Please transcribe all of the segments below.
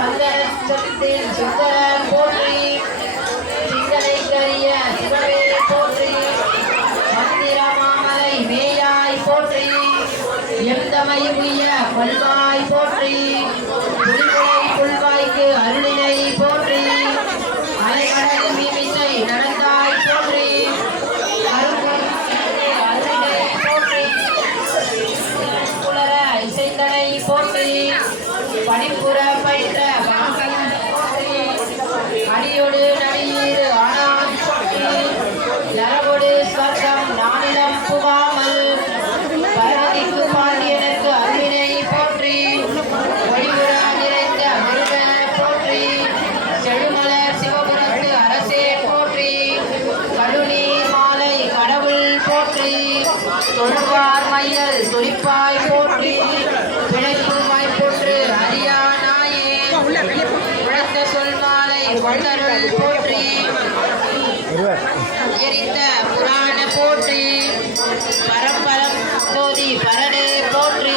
சந்தனத்தில் சுந்தரர் போற்றி சிந்தனை கரிய சிவவே போற்றி மந்திர மாமலை மேயாய் போற்றி எந்தமை உய்ய பல்வாய் போற்றி வள்ளருள் போற்றி. எரித்த புராண போற்றி. பரம்பரம் ஜோதி பரனே போற்றி.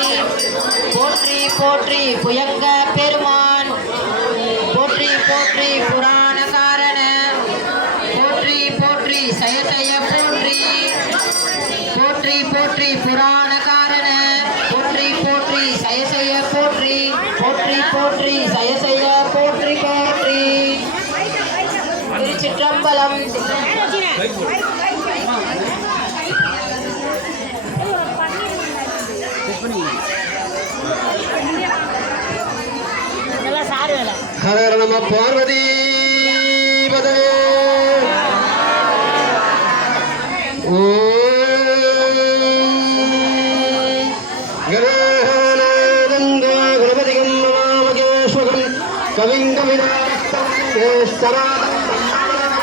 போற்றி போற்றி புயங்க பெருமான். போற்றி போற்றி புராண காரண போற்றி போற்றி சயசய போற்றி. போற்றி போற்றி புராண திருச்சிற்றம்பலம் ஹர நம பார்வதி பதே ஓம் கணநாதந்தோ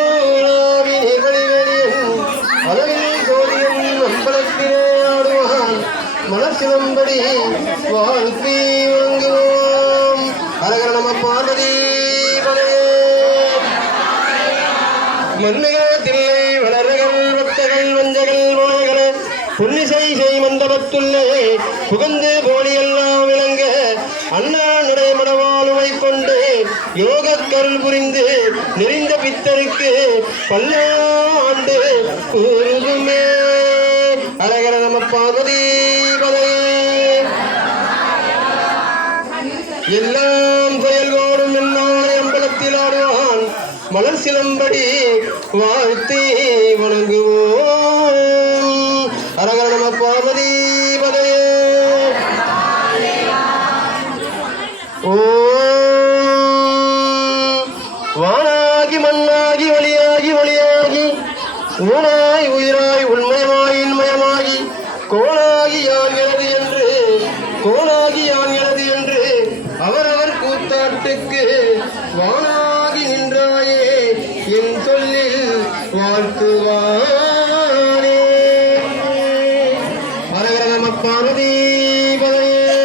மனசிலம்படி வாழ்க்கை வாங்குவோம் அழகர நம பார்வதி மன்னகத்தில்லை தில்லை வளர்கள் பக்தர்கள் வஞ்சகள் மோகன புன்னிசை செய் மண்டபத்துள்ளே புகந்து போலியெல்லாம் விளங்க அண்ணா நடைமடவாளுமை கொண்டு கருள் புரிந்து நெறிந்த பித்தருக்கு பல்லாண்டு கூறுதுமே. அழகர நம பார்வதி எல்லாம் செயல்கோடும் என்னாலே அம்பலத்தில் ஆடுவான். மலர் சிலம்படி வாழ்த்தி வணங்குவோம். அரகர நம பார்வதி பதையே ஓ கூத்தாட்டுக்கு வானாகி நின்றாயே என் சொல்லில் வாழ்த்துவானே. பரகர நம பார்வதி பதையே.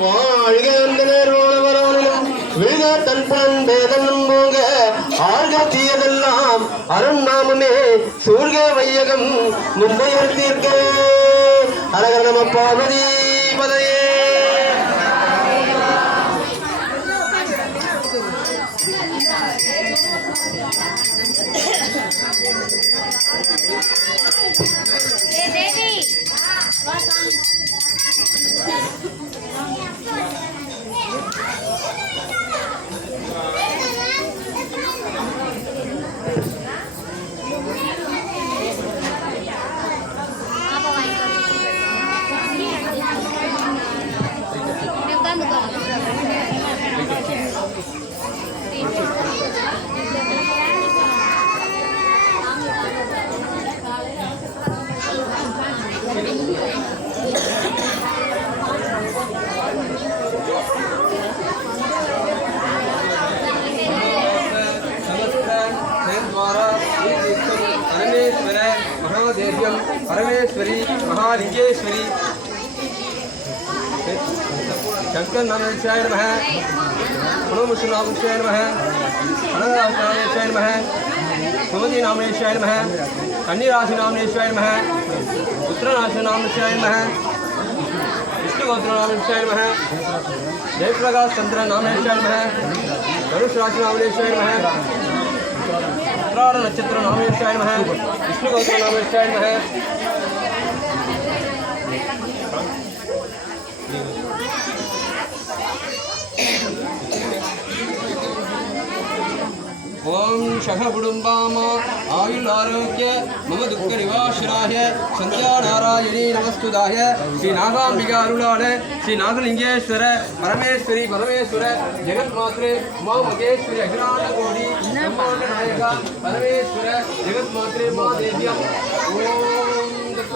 வாழ்க அந்த நேர்வானவரானும் தன் போக தீயதெல்லாம் அருண் நாமமே வையகம் முந்தையர் தீர்க்க அழகர் நம பார்வதி லிங்கேஸ்வரி महालिंगेश्वरी शंकर नारायणाय नम। प्रणव विष्णुनाभेशाय नम। अनंतरामनामेशाय नम। सुमति नामेशाय नम। कन्याराशि नामेशाय नम। पुत्रराशि नामेशाय नम। विष्णुगोत्र नामेशाय नम। जयप्रकाश चंद्र नामेशाय नम। धनुष राशि नामेशाय नम। उत्तराण नक्षत्र नामेशाय नम। विष्णुगोत्र नामेशाय मह ஓம் சக சககுடும்பாம ஆயுள் ஆரோக்கிய மம துக்க நிவாசனாய சந்தியா நாராயணி நமஸ்துதாய ஸ்ரீ நாகாம்பிகா அருளாள ஸ்ரீ நாகலிங்கேஸ்வர பரமேஸ்வரி பரமேஸ்வர ஜெகத் மாத்ரே உமா மகேஸ்வரி அகிலாண்ட கோடி பிரம்மாண்ட நாயகா பரமேஸ்வர ஜெகத் மாத்ரே மா தேவியம் ஓம்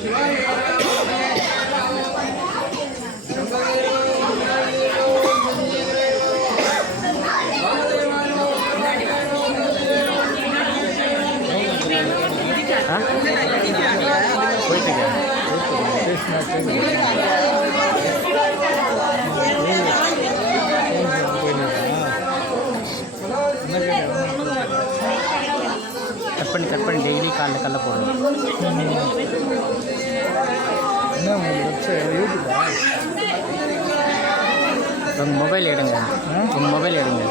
கட் பண்ணி டெய்லி காலைல காலைல போடுவேன் உங்கள் மொபைல் எடுங்க. உங்கள் மொபைல் எடுங்க.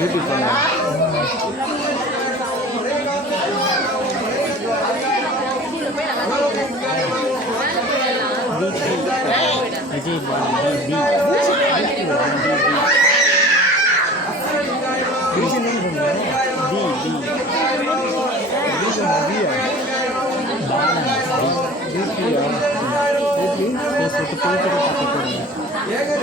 யூடியூப் போங்க விஜய் பாலாஜி ஃபேஸ்புக்கு போயிட்டு பார்க்க போடுங்க